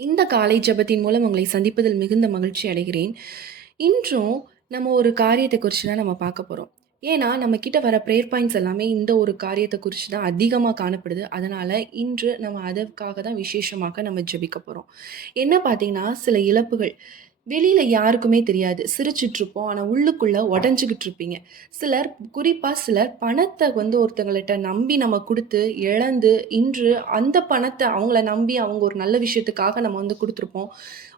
இந்த காலை ஜெபத்தின் மூலம் உங்களை சந்திப்பதில் மிகுந்த மகிழ்ச்சி அடைகிறேன். இன்றும் நம்ம ஒரு காரியத்த குறிச்சு தான் நம்ம பார்க்க போறோம். ஏன்னா, நம்ம கிட்ட வர பிரேயர் பாயிண்ட்ஸ் எல்லாமே இந்த ஒரு காரியத்த குறிச்சு தான் அதிகமா காணப்படுது. அதனால இன்று நம்ம அதற்காக தான் விசேஷமாக நம்ம ஜெபிக்க போறோம். என்ன பார்த்தீங்கன்னா, சில இழப்புகள் வெளியில யாருக்குமே தெரியாது. சிரிச்சுட்ருப்போம். ஆனா உள்ளுக்குள்ள உடைஞ்சுகிட்டு இருப்பீங்க. குறிப்பா சிலர் பணத்த ஒருத்தங்கள்ட்ட நம்பி நம்ம குடுத்து, இழந்து இன்று அந்த பணத்த அவங்கள நம்பி அவங்க ஒரு நல்ல விஷயத்துக்காக நம்ம குடுத்துருப்போம்.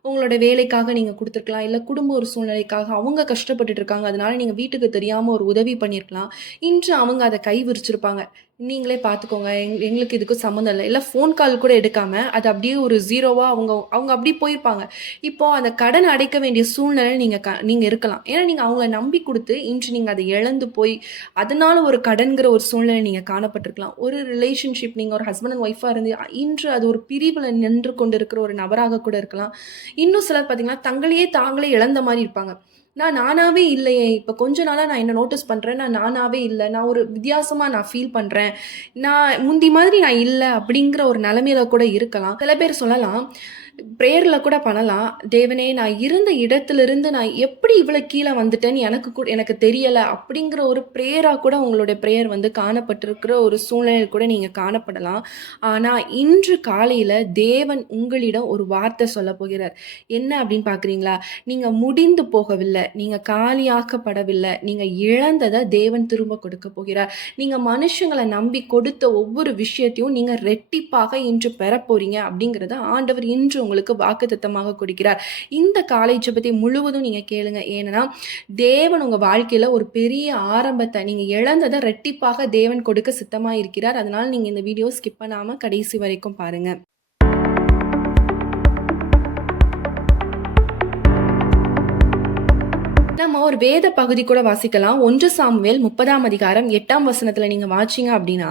உங்களோட வேலைக்காக நீங்க குடுத்துருக்கலாம். இல்ல குடும்ப ஒரு சூழ்நிலைக்காக அவங்க கஷ்டப்பட்டுட்டு இருக்காங்க. அதனால நீங்க வீட்டுக்கு தெரியாம ஒரு உதவி பண்ணியிருக்கலாம். இன்று அவங்க அத கை விரிச்சிருப்பாங்க. நீங்களே பார்த்துக்கோங்க. எங்களுக்கு இதுக்கும் சம்மந்தம் இல்ல. இல்ல ஃபோன் கால் கூட எடுக்காம, அது அப்படியே ஒரு 0வா அவங்க அவங்க அப்படியே போயிருப்பாங்க. இப்போ அந்த கடன் அடைக்க வேண்டிய சூழ்நிலையில நீங்க இருக்கலாம். ஏன்னா, நீங்க அவங்கள நம்பி குடுத்து, இன்று நீங்க அத இழந்து போய், அதனால ஒரு கடன்ங்கிற ஒரு சூழ்நிலை நீங்க காணப்பட்டுருக்கலாம். ஒரு ரிலேஷன்ஷிப் நீங்க ஒரு ஹஸ்பண்ட் அண்ட் ஒய்ஃபா இருந்து, இன்று அது ஒரு பிரிவுல நின்று கொண்டிருக்கிற ஒரு நபராக கூட இருக்கலாம். இன்னும் சிலர் பார்த்தீங்கன்னா, தங்களையே தாங்களே இழந்த மாரி இருப்பாங்க. நான் நானாவே இல்லையே! இப்ப கொஞ்ச நாளா நான் என்ன நோட்டீஸ் பண்றேன். நான் நானாவே இல்ல. நான் ஒரு வித்தியாசமா நான் ஃபீல் பண்றேன். நான் முந்தி மாதிரி நான் இல்ல அப்படிங்கிற ஒரு நெலைமையில கூட இருக்கலாம். சில பேர் சொல்லலாம், பிரேயர்ல கூட பண்ணலாம். தேவனே நான் இருந்த இடத்திலிருந்து நான் எப்படி இவ்வளோ கீழ வந்துட்டேன்னு எனக்கு தெரியல. அப்படிங்கிற ஒரு பிரேயரா கூட உங்களுடைய பிரேயர் காணப்பட்டிருக்கிற ஒரு சூழ்நிலையில் கூட நீங்க காணப்படலாம். ஆனா, இன்று காலையில தேவன் உங்களிடம் ஒரு வார்த்தை சொல்லப் போகிறார். என்ன அப்படின்னு பார்க்கிறீங்களா? நீங்க முடிந்து போகவில்லை. நீங்க காலியாக்கப்படவில்லை. நீங்க இழந்தத தேவன் திரும்ப கொடுக்கப் போகிறார். நீங்க மனுஷங்கள நம்பி கொடுத்த ஒவ்வொரு விஷயத்தையும் நீங்க ரெட்டிப்பாக இன்று பெறப்போறீங்க அப்படிங்கிறத ஆண்டவர் இன்று உங்களுக்கு வாக்குத்தத்தமாக கொடுக்கிறார். இந்த காலை ஜெபத்தை முழுவதும் நீங்க கேளுங்க. ஏன்னா, தேவன் உங்க வாழ்க்கையில ஒரு பெரிய ஆரம்பத்த நீங்க இழந்தத ரெட்டிப்பாக தேவன் கொடுக்க சித்தமா இருக்கிறார். அதனால நீங்க இந்த வீடியோ ஸ்கிப் பண்ணாம கடைசி வரைக்கும் பாருங்க. நம்ம ஒரு வேத பகுதி கூட வாசிக்கலாம். 1 சாமுவேல் 30ஆம் அதிகாரம் 8ஆம் வசனத்துல நீங்க வாசிச்சீங்க அப்படின்னா,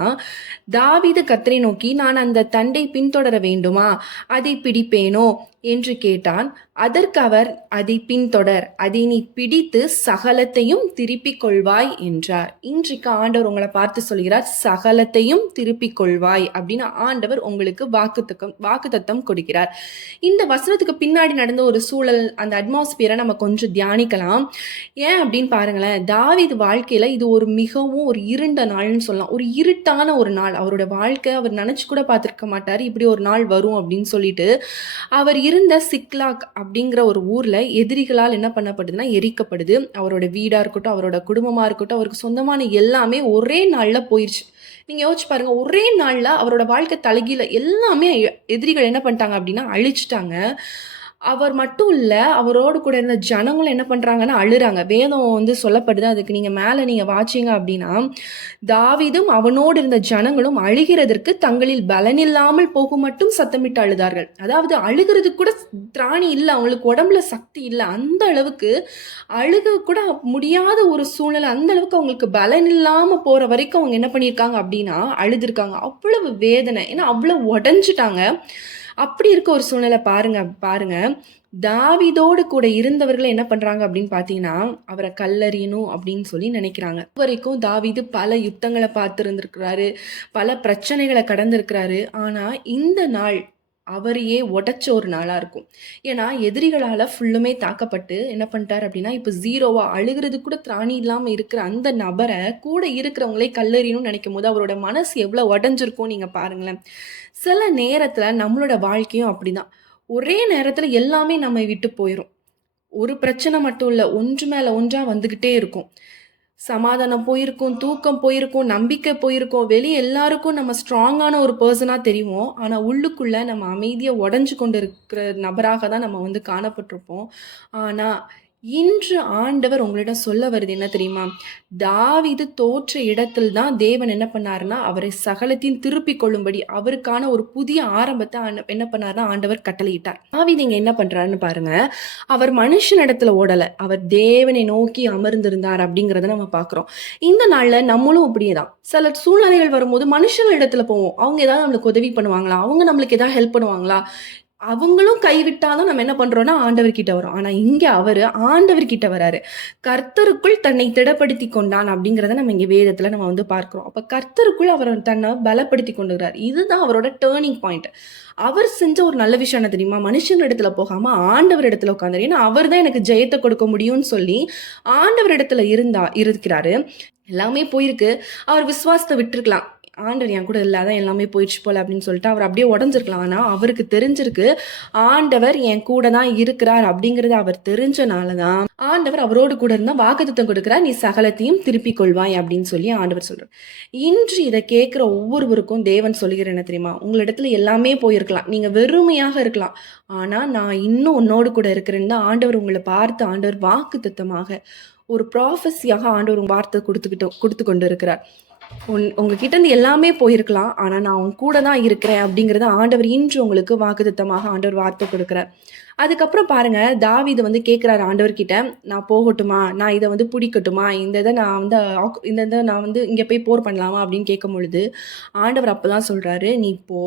தாவீது கர்த்தரை நோக்கி, "நான் அந்த தண்டை பின்தொடர வேண்டுமா? அதை பிடிப்பேனோ?" என்று கேட்டான். அதற்கு அவர், "அதை பின்தொடர். அதை நீ பிடித்து சகலத்தையும் திருப்பிக் கொள்வாய்" என்றார். இன்றைக்கு ஆண்டவர் உங்கள பார்த்து சொல்கிறார், "சகலத்தையும் திருப்பிக் கொள்வாய்" அப்படின்னு ஆண்டவர் உங்களுக்கு வாக்குத்தத்தம் கொடுக்கிறார். இந்த வசனத்துக்கு பின்னாடி நடந்த ஒரு சூழல், அந்த அட்மாஸ்பியரை நம்ம கொஞ்சம் தியானிக்கலாம். ஏன் அப்படின்னு பாருங்களேன், தாவீது வாழ்க்கையில இது ஒரு மிகவும் ஒரு இருண்ட நாள்னு சொல்லலாம். ஒரு இருட்டான ஒரு நாள். அவரோட வாழ்க்கை அவர் நினைச்சு கூட பார்த்திருக்க மாட்டாரு. இப்படி ஒரு நாள் வரும் அப்படின்னு சொல்லிட்டு, அவர் இருந்த சிக்லாக் அப்படிங்கிற ஒரு ஊர்ல எதிரிகளால் என்ன பண்ணப்படுதுன்னா எரிக்கப்படுது. அவரோட வீடா இருக்கட்டும், அவரோட குடும்பமா இருக்கட்டும், அவருக்கு சொந்தமான எல்லாமே ஒரே நாள்ல போயிருச்சு. நீங்க யோசிச்சு பாருங்க. ஒரே நாள்ல அவரோட வாழ்க்கை தலைகீழ எல்லாமே எதிரிகள் என்ன பண்ணிட்டாங்க அப்படின்னா அழிச்சுட்டாங்க. அவர் மட்டும் இல்ல, அவரோடு கூட இருந்த ஜனங்களும் என்ன பண்றாங்கன்னா அழுறாங்க. வேதம் சொல்லப்படுது. அதுக்கு நீங்க வாசிச்சீங்க அப்படின்னா, தாவீதும் அவனோடு இருந்த ஜனங்களும் அழுகிறதற்கு தங்களில் பலனில்லாமல் போக மட்டும் சத்தமிட்டு அழுதார்கள். அதாவது அழுகிறதுக்கு கூட திராணி இல்ல. அவங்களுக்கு உடம்புல சக்தி இல்ல. அந்த அளவுக்கு அழுக கூட முடியாத ஒரு சூழ்நிலை. அந்த அளவுக்கு அவங்களுக்கு பலன் இல்லாம போற வரைக்கும் அவங்க என்ன பண்ணியிருக்காங்க அப்படின்னா, அழுதுருக்காங்க. அவ்வளவு வேதனை. ஏன்னா அவ்வளவு உடைஞ்சுட்டாங்க. அப்படி இருக்க ஒரு சூழ்நிலை பாருங்க. தாவீதோடு கூட இருந்தவர்கள் என்ன பண்றாங்க அப்படின்னு பார்த்தீங்கன்னா, அவர கல்லெறியணும் அப்படின்னு சொல்லி நினைக்கிறாங்க. இதுவரைக்கும் தாவீது பல யுத்தங்கள பார்த்திருந்திருக்கிறாரு. பல பிரச்சனைகள கடந்திருக்கிறாரு. ஆனா, இந்த நாள் அவரையே உடைச்ச ஒரு நாளா இருக்கும். ஏன்னா, எதிரிகளால ஃபுல்லுமே தாக்கப்பட்டு என்ன பண்ணிட்டாரு அப்படின்னா, இப்ப 0வா அழுகுறதுக்கு கூட திராணி இல்லாம இருக்கிற அந்த நபர கூட இருக்கிறவங்களே கல்லெறியணும்னு நினைக்கும்போது, அவரோட மனசு எவ்வளோ உடைஞ்சிருக்கும் நீங்க பாருங்களேன். சில நேரத்துல நம்மளோட வாழ்க்கையும் அப்படிதான். ஒரே நேரத்துல எல்லாமே நம்மை விட்டு போயிரும். ஒரு பிரச்சனை மட்டும் இல்ல. ஒன்று மேல ஒன்றா வந்துகிட்டே இருக்கும். சமாதானம் போயிருக்கும், தூக்கம் போயிருக்கும், நம்பிக்கை போயிருக்கும். வெளிய எல்லாருக்கும் நம்ம ஸ்ட்ராங்கான ஒரு பெர்சனா தெரிவோம். ஆனா உள்ளுக்குள்ள நம்ம அமைதியா உடைஞ்சு கொண்டு இருக்கிற நபராக தான் நம்ம காணப்பட்டிருப்போம். ஆனா, இன்று ஆண்டவர் உங்களிடம் சொல்ல வருது என்ன தெரியுமா? தாவீது தோற்ற இடத்தில் தான் தேவன் என்ன பண்ணாருன்னா, அவரை சகலத்தையும் திருப்பிக் கொள்ளும்படி, அவருக்கான ஒரு புதிய ஆரம்பத்த என்ன பண்ணாருன்னா, ஆண்டவர் கட்டளையிட்டார். தாவீது இங்க என்ன பண்றாருன்னு பாருங்க. அவர் மனுஷனிடத்துல ஓடல. அவர் தேவனை நோக்கி அமர்ந்திருந்தார் அப்படிங்கிறத நம்ம பார்க்கிறோம். இந்த நாள்ல நம்மளும் அப்படியேதான். சில சூழ்நிலைகள் வரும்போது மனுஷங்க இடத்துல போவோம். அவங்க ஏதாவது நம்மளுக்கு உதவி பண்ணுவாங்களா? அவங்க நம்மளுக்கு ஏதாவது ஹெல்ப் பண்ணுவாங்களா? அவங்களும் கைவிட்டாலும் நம்ம என்ன பண்றோம்னா ஆண்டவர்கிட்ட வரோம். ஆனா இங்க அவரு ஆண்டவர்கிட்ட வராரு. கர்த்தருக்குள் தன்னை திடப்படுத்தி கொண்டான் அப்படிங்கிறத நம்ம இங்க வேதத்துல நம்ம வந்து பார்க்கிறோம். அப்ப கர்த்தருக்குள் அவர் தன்னை பலப்படுத்தி கொண்டுகிறார். இதுதான் அவரோட டேர்னிங் பாயிண்ட். அவர் செஞ்ச ஒரு நல்ல விஷயம் என்ன தெரியுமா? மனுஷங்க இடத்துல போகாம ஆண்டவர் இடத்துல உட்கார்ந்தாரு. ஏன்னா அவர் தான் எனக்கு ஜெயத்தை கொடுக்க முடியும்னு சொல்லி ஆண்டவர் இடத்துல இருக்கிறாரு. எல்லாமே போயிருக்கு. அவர் விசுவாசத்தை விட்டுருக்கலாம். ஆண்டவர் என் கூட இல்ல, அதான் எல்லாமே போயிடுச்சு போல அப்படின்னு சொல்லிட்டு அவர் அப்படியே உடஞ்சிருக்கலாம். ஆனா அவருக்கு தெரிஞ்சிருக்கு ஆண்டவர் என் கூட தான் இருக்கிறார் அப்படிங்கறது அவர் தெரிஞ்சனாலதான் ஆண்டவர் அவரோடு கூட இருந்தா வாக்குத்தத்தம் கொடுக்கிறார், நீ சகலத்தையும் திருப்பிக் கொள்வாய் அப்படின்னு சொல்லி ஆண்டவர் சொல்றார். இன்று இதை கேட்கிற ஒவ்வொருவருக்கும் தேவன் சொல்லுகிற என்ன தெரியுமா? உங்களிடத்துல எல்லாமே போயிருக்கலாம், நீங்க வெறுமையாக இருக்கலாம், ஆனா நான் இன்னும் உன்னோடு கூட இருக்கிறேன்னு தான் ஆண்டவர் உங்களை பார்த்து ஆண்டவர் வாக்குத்தத்தமாக ஒரு ப்ராஃபஸியாக ஆண்டவர் வார்த்தை கொடுத்து கொண்டு இருக்கிறார். உங்ககிட்ட இருந்து எல்லாமே போயிருக்கலாம், ஆனா நான் உன் கூட தான் இருக்கிறேன் அப்படிங்கறத ஆண்டவர் இன்று உங்களுக்கு வாக்குத்தத்தமாக ஆண்டவர் வார்த்தை கொடுக்கிறார். அதுக்கப்புறம் பாருங்க, தாவீது வந்து கேட்கிறாரு ஆண்டவர் கிட்ட, நான் போகட்டுமா, நான் இதை வந்து பிடிக்கட்டுமா, இந்த இதை நான் வந்து இந்த இதை நான் வந்து இங்க போய் போர் பண்ணலாமா அப்படின்னு கேட்கும் பொழுது ஆண்டவர் அப்பதான் சொல்றாரு, நீ போ,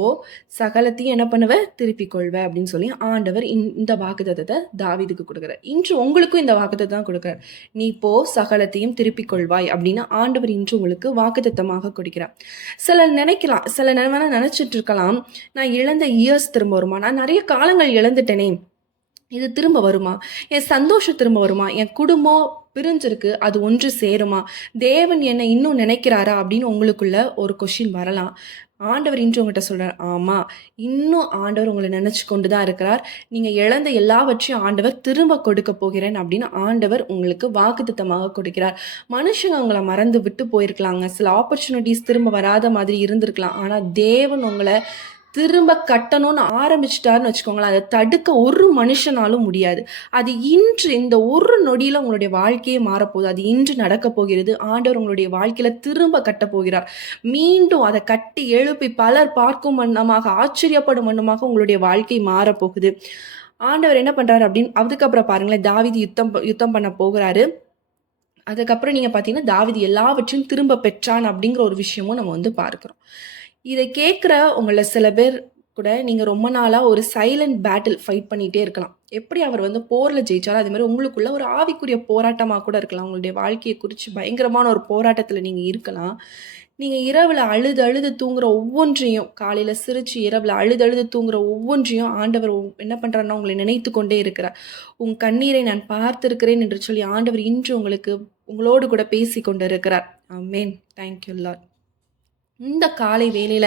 சகலத்தையும் என்ன பண்ணுவ, திருப்பிக் கொள்வ அப்படின்னு சொல்லி ஆண்டவர் இந்த வாக்குத்தத்தத்தை தாவீதுக்கு கொடுக்குறார். இன்று உங்களுக்கும் இந்த வாக்குத்தத்தம் தான் கொடுக்குறார். நீ போ, சகலத்தையும் திருப்பிக் கொள்வாய் அப்படின்னு ஆண்டவர் இன்று உங்களுக்கு வாக்குத்தத்தமாக கொடுக்கிறார். சில நினைச்சிட்டு இருக்கலாம், நான் இழந்த இயர்ஸ் திரும்ப வருமா, நான் நிறைய காலங்கள் இழந்துட்டேனே, இது திரும்ப வருமா, என் சந்தோஷம் திரும்ப வருமா, என் குடும்பம் பிரிஞ்சிருக்கு அது ஒன்று சேருமா, தேவன் என்னை இன்னும் நினைக்கிறாரா அப்படின்னு உங்களுக்குள்ள ஒரு கொஸ்டின் வரலாம். ஆண்டவர் இன்று உங்கள்கிட்ட சொல்றார், ஆமா, இன்னும் ஆண்டவர் உங்களை நினைச்சு கொண்டுதான் இருக்கிறார். நீங்க இழந்த எல்லாவற்றையும் ஆண்டவர் திரும்ப கொடுக்க போகிறேன் அப்படின்னு ஆண்டவர் உங்களுக்கு வாக்குத்தத்தமாக கொடுக்கிறார். மனுஷங்க உங்களை மறந்து விட்டு போயிருக்கலாங்க, சில ஆப்பர்ச்சுனிட்டிஸ் திரும்ப வராத மாதிரி இருந்திருக்கலாம், ஆனா தேவன் உங்களை திரும்ப கட்டணும்னு ஆரம்பிச்சிட்டாருன்னு வச்சுக்கோங்களேன், அதை தடுக்க ஒரு மனுஷனாலும் முடியாது. அது இன்று இந்த ஒரு நொடியில உங்களுடைய வாழ்க்கையே மாறப்போகுது. அது இன்று நடக்க போகிறது. ஆண்டவர் உங்களுடைய வாழ்க்கையில திரும்ப கட்ட போகிறார். மீண்டும் அதை கட்டி எழுப்பி பலர் பார்க்கும் வண்ணமாக, ஆச்சரியப்படும் வண்ணமாக உங்களுடைய வாழ்க்கை மாறப்போகுது. ஆண்டவர் என்ன பண்றாரு அப்படின்னு அதுக்கப்புறம் பாருங்களேன், தாவீது யுத்தம் பண்ண போகிறாரு. அதுக்கப்புறம் நீங்க பாத்தீங்கன்னா தாவீது எல்லாவற்றையும் திரும்ப பெற்றான் அப்படிங்கிற ஒரு விஷயமும் நம்ம வந்து பார்க்கிறோம். இதை கேட்குற உங்களை சில பேர் கூட நீங்கள் ரொம்ப நாளாக ஒரு சைலண்ட் பேட்டில் ஃபைட் பண்ணிகிட்டே இருக்கலாம். எப்படி அவர் வந்து போரில் ஜெயிச்சாலும் அதே மாதிரி உங்களுக்குள்ள ஒரு ஆவிக்குரிய போராட்டமாக கூட இருக்கலாம். உங்களுடைய வாழ்க்கையை குறித்து பயங்கரமான ஒரு போராட்டத்தில் நீங்கள் இருக்கலாம். நீங்கள் இரவில் அழுது அழுது தூங்குற ஒவ்வொன்றையும், காலையில் சிரித்து இரவில் அழுது அழுது தூங்குற ஒவ்வொன்றையும் ஆண்டவர் என்ன பண்ணுறாருன்னா உங்களை நினைத்து கொண்டே இருக்கிறார். உன் கண்ணீரை நான் பார்த்திருக்கிறேன் என்று சொல்லி ஆண்டவர் இன்று உங்களோடு கூட பேசி கொண்டு இருக்கிறார். ஆமென். Thank you Lord. இந்த காலை வேளையில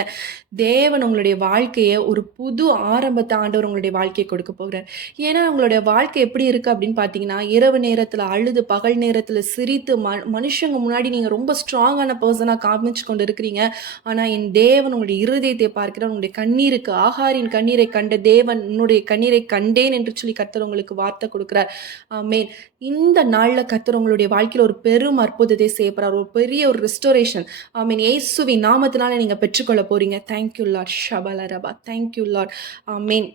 தேவன் உங்களுடைய வாழ்க்கையை ஒரு புது ஆரம்பத்தை ஆண்டவர் உங்களுடைய வாழ்க்கையை கொடுக்க போகிறார். ஏன்னா உங்களுடைய வாழ்க்கை எப்படி இருக்கு அப்படின்னு பார்த்தீங்கன்னா, இரவு நேரத்தில் அழுது பகல் நேரத்தில் சிரித்து மனுஷங்க முன்னாடி நீங்கள் ரொம்ப ஸ்ட்ராங்கான பர்சனாக காமிச்சு கொண்டு இருக்கிறீங்க. ஆனால் என் தேவன் உங்களுடைய இருதயத்தை பார்க்கிறார். உங்களுடைய கண்ணீருக்கு ஆகாரின் கண்ணீரை கண்ட தேவன் உன்னுடைய கண்ணீரை கண்டேன் என்று சொல்லி கர்த்தர் உங்களுக்கு வார்த்தை கொடுக்கிறார். ஆமென். இந்த நாளில் கர்த்தர் உங்களுடைய வாழ்க்கையில் ஒரு பெரும் அற்புதத்தை செய்யப்படுறார். ஒரு பெரிய ஒரு ரெஸ்டோரேஷன் ஆமென் இயேசுவின் நாமத்தினால நீங்க பெற்றுக்கொள்ள போறீங்க. Thank you Lord. ஷபலரபா. Thank you Lord. ஆமென்.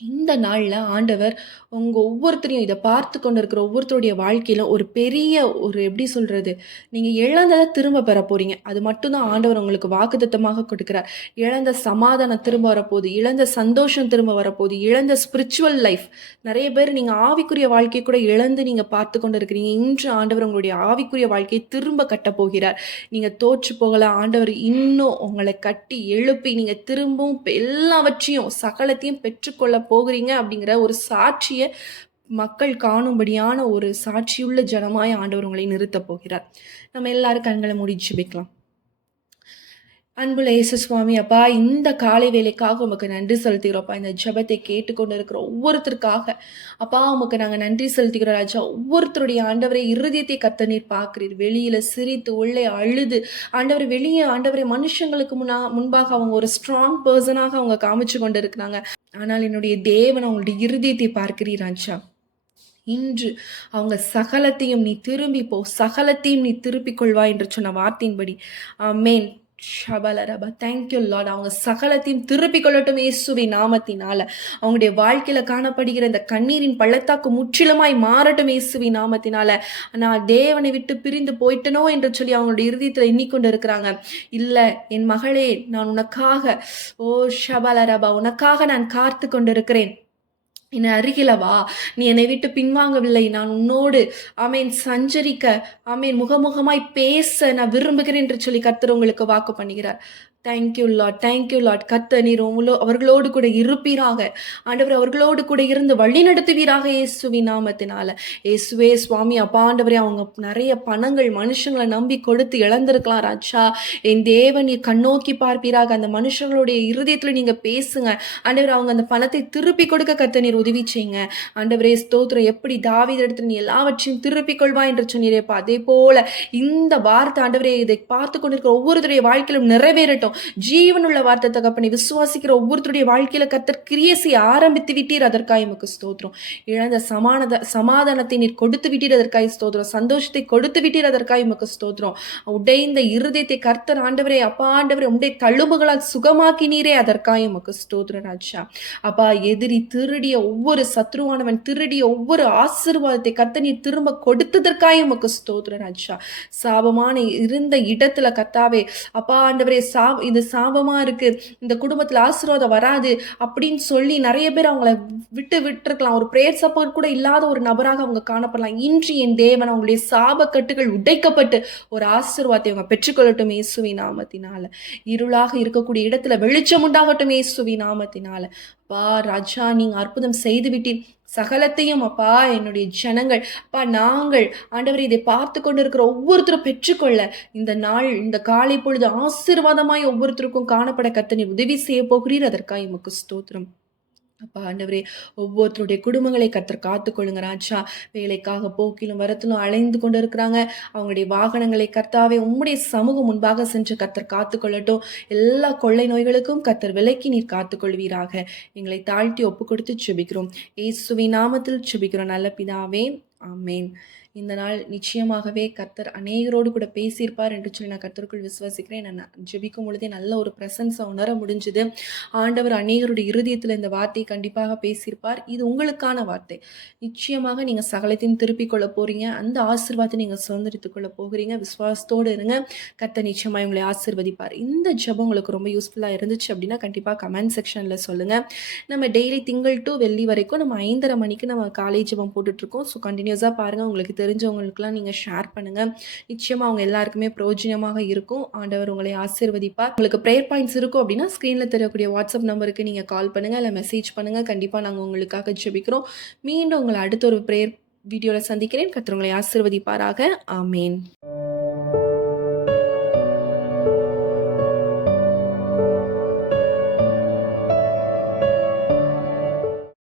இந்த நாளில் ஆண்டவர் உங்கள் ஒவ்வொருத்தரையும் இதை பார்த்து கொண்டு இருக்கிற ஒவ்வொருத்தருடைய வாழ்க்கையில் ஒரு பெரிய ஒரு எப்படி சொல்கிறது, நீங்கள் இழந்ததை திரும்ப பெற போகிறீங்க. அது மட்டும்தான் ஆண்டவர் உங்களுக்கு வாக்குத்தத்தமாக கொடுக்குறார். இழந்த சமாதானம் திரும்ப வரப்போகுது, இழந்த சந்தோஷம் திரும்ப வரப்போகுது, இழந்த ஸ்பிரிச்சுவல் லைஃப். நிறைய பேர் நீங்கள் ஆவிக்குரிய வாழ்க்கையை கூட இழந்து நீங்கள் பார்த்து கொண்டு இருக்கிறீங்க. இன்று ஆண்டவர் உங்களுடைய ஆவிக்குரிய வாழ்க்கையை திரும்ப கட்ட போகிறார். நீங்கள் தோற்று போகல, ஆண்டவர் இன்னும் உங்களை கட்டி எழுப்பி நீங்கள் திரும்பவும் எல்லாவற்றையும் சகலத்தையும் பெற்றுக்கொள்ள போகிறீங்க அப்படிங்கிற ஒரு சாட்சியை மக்கள் காணும்படியான ஒரு சாட்சியுள்ள ஜனமாய் ஆண்டவர் உங்களை நிறுத்த போகிறார். நம்ம எல்லாரும் கண்களை மூடி ஜெபிக்கலாம். அன்புள்ள இயேசு சுவாமி, அப்பா, இந்த காலை வேலைக்காக உமக்கு நன்றி செலுத்துகிறோம்ப்பா. இந்த ஜெபத்தை கேட்டுக்கொண்டு இருக்கிற ஒவ்வொருத்தருக்காக அப்பா உமக்கு நாங்கள் நன்றி செலுத்துகிறோம் ராஜா. ஒவ்வொருத்தருடைய ஆண்டவரை இருதயத்தை கர்த்தர் நீர் பார்க்கிறீர். வெளியில சிரித்து உள்ளே அழுது ஆண்டவரை வெளியே ஆண்டவரை மனுஷங்களுக்கு முன்பாக அவங்க ஒரு ஸ்ட்ராங் பர்சனாக அவங்க காமிச்சு கொண்டு இருக்கிறாங்க. ஆனால் என்னுடைய தேவன் அவங்களுடைய இருதயத்தை பார்க்கிறீர் ராஜா. இன்று அவங்க சகலத்தையும் நீ திரும்பி போ, சகலத்தையும் நீ திருப்பிக் கொள்வாய் என்று சொன்ன வார்த்தையின்படி ஆமென். ஷபலரபா. Thank you Lord. அவங்க சகலத்தையும் திருப்பிக் கொள்ளட்டும் இயேசுவின் நாமத்தினால. அவங்களுடைய வாழ்க்கையில காணப்படுகிற இந்த கண்ணீரின் பள்ளத்தாக்கு முற்றிலுமாய் மாறட்டும் இயேசுவின் நாமத்தினால. நான் தேவனை விட்டு பிரிந்து போயிட்டனோ என்று சொல்லி அவங்களுடைய இருதயத்துல எண்ணிக்கொண்டு இருக்கிறாங்க. இல்ல என் மகளே, நான் உனக்காக, ஓ ஷபலரபா, உனக்காக நான் காத்து கொண்டிருக்கிறேன். என்னை அருகில வா. நீ என்னை விட்டு பின்வாங்கவில்லை. நான் உன்னோடு ஆமென் சஞ்சரிக்க, ஆமென் முகமுகமாய் பேச நான் விரும்புகிறேன் என்று சொல்லி கர்த்தர் உங்களுக்கு வாக்கு பண்ணுகிறார். Thank you Lord. Thank you Lord. கர்த்தர் நீர் அவர்களோடு கூட இருப்பீராக. ஆண்டவரே, அவர்களோடு கூட இருந்து வழிநடத்துவீராக இயேசுவின் நாமத்தினால. இயேசுவே சுவாமி, அப்பா ஆண்டவரே, அவங்க நிறைய பணங்கள் மனுஷங்களை நம்பி கொடுத்து இழந்திருக்கலாம் ராஜா. என் தேவன் நீர் கண்ணோக்கி பார்ப்பீராக. அந்த மனுஷங்களுடைய இருதயத்துல நீங்க பேசுங்க ஆண்டவரே. அவங்க அந்த பணத்தை திருப்பி கொடுக்க கர்த்தர் நீர் உதவி செய்யுங்க ஆண்டவரே. ஸ்தோத்திரம். எப்படி தாவீது இடத்துல நீ எல்லாவற்றையும் திருப்பிக் கொள்வா என்று சொன்னீரேப்பா, அதே போல இந்த வார்த்தை ஆண்டவரே இதை பார்த்து கொண்டிருக்கிற ஒவ்வொருத்தருடைய வாழ்க்கையிலும் நிறைவேறட்டும். ஜீவனுள்ள வார்த்தை தகப்பனை விசுவாசிக்கிற ஒவ்வொருத்தருடைய வாழ்க்கையில கர்த்தர் கிரியை செய்ய ஆரம்பித்து விட்டீர். அதற்காக எமக்கு ஸ்தோத்திரம். இழந்த சமாதானத்தை நீர் கொடுத்து விட்டீர். அதற்காக ஸ்தோத்திரம். சந்தோஷத்தை கொடுத்து விட்டீர். அதற்காக எமக்கு ஸ்தோத்திரம். உடைந்த இருதயத்தை கர்த்தர் ஆண்டவரே, அப்பா ஆண்டவரே, உடைய தழும்புகளால் சுகமாக்கினீரே. அதற்காக எமக்கு ஸ்தோத்திரம் ராஜா. அப்பா, எதிரி திருடிய ஒவ்வொரு சத்ருவானவன் திருடிய ஒவ்வொரு ஆசீர்வாதத்தை கர்த்தர் நீர் திரும்ப கொடுத்ததற்காக எமக்கு ஸ்தோத்திரம் ராஜா. சாபமான இருந்த இடத்துல கர்த்தாவே, அப்பா ஆண்டவரே, இது சாபமா இருக்கு, இந்த குடும்பத்துல ஆசீர்வாதம் வராது அப்படின்னு சொல்லி நிறைய பேர் அவங்கள விட்டுருக்கலாம். ஒரு பிரேயர் சப்போர்ட் கூட இல்லாத ஒரு நபராக அவங்க காணப்படலாம். இன்று என் தேவன் அவங்களுடைய சாப கட்டுகள் உடைக்கப்பட்டு ஒரு ஆசீர்வாதத்தை அவங்க பெற்றுக்கொள்ளட்டும் இயேசுவின் நாமத்தினால. இருளாக இருக்கக்கூடிய இடத்துல வெளிச்சம் உண்டாகட்டும் இயேசுவின் நாமத்தினால. அப்பா ராஜா, நீங்க அற்புதம் செய்து விட்டீர். சகலத்தையும் அப்பா என்னுடைய ஜனங்கள், அப்பா நாங்கள் ஆண்டவரை இதை பார்த்து கொண்டு இருக்கிற ஒவ்வொருத்தரும் பெற்றுக்கொள்ள இந்த நாள், இந்த காலை பொழுது ஆசீர்வாதமாய் ஒவ்வொருத்தருக்கும் காணப்பட கர்த்தர் நீர் உதவி செய்ய போகிறீர். அதற்காக உமக்கு ஸ்தோத்திரம். அப்பா ஆண்டவரே, ஒவ்வொருத்தருடைய குடும்பங்களை கர்த்தர் காத்துக்கொள்ளுங்க ராஜா. வேலைக்காக போக்கிலும் வரத்திலும் அலைந்து கொண்டு இருக்கிறாங்க. அவங்களுடைய வாகனங்களை கர்த்தாவே உம்முடைய சமூகம் முன்பாக சென்று கர்த்தர் காத்துக்கொள்ளட்டும். எல்லா கொள்ளை நோய்களுக்கும் கர்த்தர் விலக்கி நீர் காத்துக்கொள்வீராக. எங்களை தாழ்த்தி ஒப்பு கொடுத்து ஜெபிக்கிறோம். இயேசுவின் நாமத்தில் ஜெபிக்கிறோம் நல்ல பிதாவே, ஆமேன். இந்த நாள் நிச்சயமாகவே கர்த்தர் அநேகரோடு கூட பேசியிருப்பார் என்று சொல்லி நான் கர்த்தருக்குள் விசுவாசிக்கிறேன். நான் ஜெபிக்கும் பொழுதே நல்ல ஒரு பிரசன்ஸை உணர முடிஞ்சுது. ஆண்டவர் அநேகருடைய இருதயத்தில் இந்த வார்த்தையை கண்டிப்பாக பேசியிருப்பார். இது உங்களுக்கான வார்த்தை. நிச்சயமாக நீங்கள் சகலத்தையும் திருப்பிக் கொள்ள போகிறீங்க. அந்த ஆசீர்வாதத்தை நீங்கள் சுதந்திரித்துக் கொள்ள போகிறீங்க. விசுவாசத்தோடு இருங்க. கர்த்தர் நிச்சயமாக உங்களை ஆசீர்வதிப்பார். இந்த ஜெபம் உங்களுக்கு ரொம்ப யூஸ்ஃபுல்லாக இருந்துச்சு அப்படின்னா கண்டிப்பாக கமெண்ட் செக்ஷனில் சொல்லுங்கள். நம்ம டெய்லி திங்கள் டு வெள்ளி வரைக்கும் நம்ம 5:30 மணிக்கு நம்ம காலை ஜெபம் போட்டுட்ருக்கோம். ஸோ கண்டினியூஸாக பாருங்கள். உங்களுக்கு தெரிஞ்சவங்களுக்குலாம் நீங்கள் ஷேர் பண்ணுங்கள். நிச்சயமாக அவங்க எல்லாருக்குமே பிரயோஜனமாக இருக்கும். ஆண்டவர் உங்களை ஆசீர்வதிப்பார். உங்களுக்கு ப்ரேயர் பாயிண்ட்ஸ் இருக்கும் அப்படின்னா ஸ்க்ரீனில் தெரியக்கூடிய வாட்ஸ்அப் நம்பருக்கு நீங்கள் கால் பண்ணுங்கள், இல்லை மெசேஜ் பண்ணுங்கள். கண்டிப்பாக நாங்கள் உங்களுக்காக ஜெபிக்கிறோம். மீண்டும் உங்களை அடுத்த ஒரு ப்ரேயர் வீடியோவில் சந்திக்கிறேன். கர்த்தர் உங்களை ஆசீர்வதிப்பாராக. ஆமேன்.